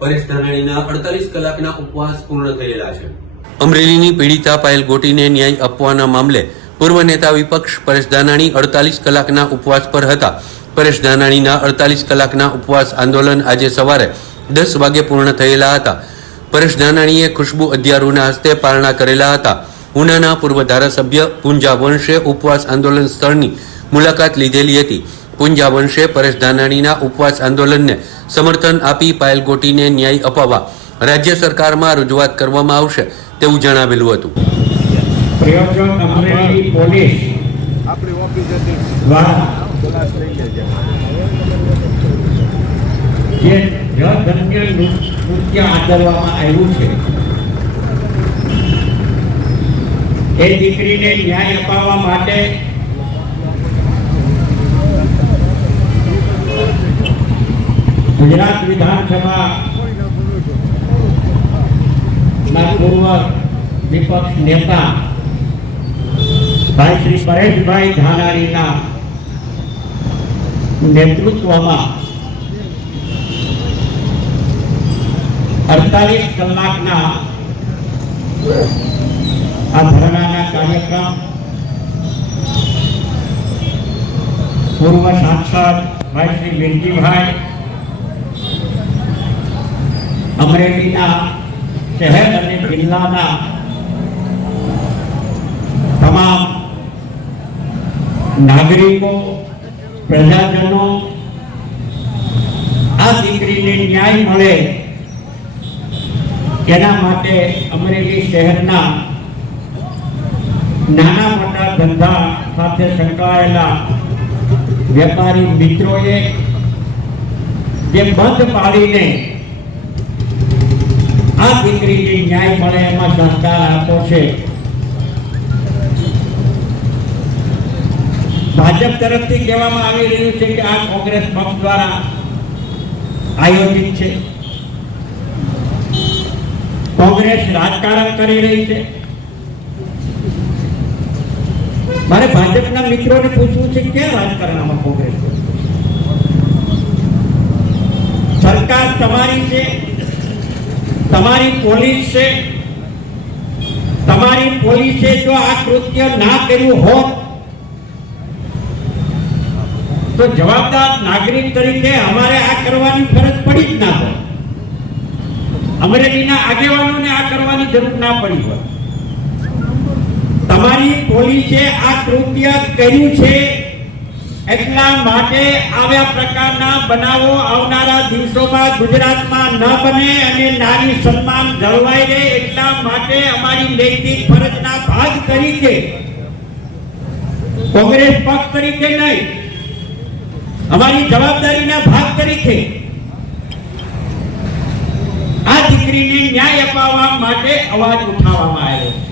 પરેશ ધાનાણીના અડતાલીસ કલાકના ઉપવાસ પૂર્ણ થયેલા છે. અમરેલીની પીડિતા પાયલ ગોટીને ન્યાય આપવાના મામલે પૂર્વ નેતા વિપક્ષ પરેશ ધાનાણી અડતાલીસ કલાકના ઉપવાસ પર હતા. પરેશ ધાનાણીના અડતાલીસ કલાકના ઉપવાસ આંદોલન આજે સવારે દસ વાગે પૂર્ણ થયેલા હતા. પરેશ ધાનાણીએ ખુશ્બુ અધ્યારુના હસ્તે પારણા કરેલા હતા. ઉનાના પૂર્વ ધારાસભ્ય પૂંજા વંશે ઉપવાસ આંદોલન સ્થળની મુલાકાત લીધેલી હતી. પૂંજા વંશે પરેશ ધાનાણીના ઉપવાસ આંદોલનને સમર્થન આપી પાયલ ગોટીને ન્યાય અપાવવા રાજ્ય સરકારમાં રજૂઆત કરવામાં આવશે તેવું જણાવેલું હતું. અમરેલી પોલીસ જે નૃત્ય આદરવામાં આવ્યું છે. એ દીકરીને ન્યાય અપાવવા માટે ગુજરાત વિધાનસભા ના પૂર્વ વિપક્ષ નેતા ભાઈ શ્રી પરેશભાઈ ધાનાણીના નેતૃત્વમાં અડતાલીસ કલાકના આ ધરણાના કાર્યક્રમ પૂર્વ સાંસદ ભાઈ શ્રી વીરજીભાઈ અમરેલીના શહેર અને જિલ્લાના તમામ નાગરિકો, પ્રજાજનો, આ દીકરીને ન્યાય મળે તેના માટે અમરેલી શહેરના નાના મોટા ધંધા સાથે સંકળાયેલા વેપારી મિત્રોએ જે બંધ પાડીને આ દીકરીને ન્યાય મળે એમાં સહકાર આપો છે. ભાજપ તરફથી કહેવામાં આવી રહ્યું છે કે આ કોંગ્રેસ પક્ષ દ્વારા આયોજિત છે. કોંગ્રેસ રાજકારણ કરી રહી છે. મારે ભાજપના મિત્રોને પૂછવું છે, ક્યાં રાજકારણ આમાં કોંગ્રેસ સરકાર તમારી છે તમારી પોલીસ છે. તમારી પોલીસે જો આ કૃત્ય ના કર્યું હોત, તો જવાબદાર નાગરિક તરીકે અમારે આ કરવાની ફરજ પડી જ ના હોય. અમરેલીના આગેવાનોને આ કરવાની જરૂર ના પડી હોય. તમારી પોલીસે આ કૃત્ય કર્યું છે એટલા માટે આવ્યા પ્રકારના બનાવો આવનારા દિવસોમાં ગુજરાતમાં ન બને અને નારી સન્માન જળવાઈ રહે એટલા માટે અમારી નૈતિક ફરજના ભાગ તરીકે કોંગ્રેસ પક્ષ તરીકે નહીં, અમારી જવાબદારીના ભાગ તરીકે આ દીકરીને ન્યાય અપાવવા માટે અવાજ ઉઠાવવામાં આવ્યો છે.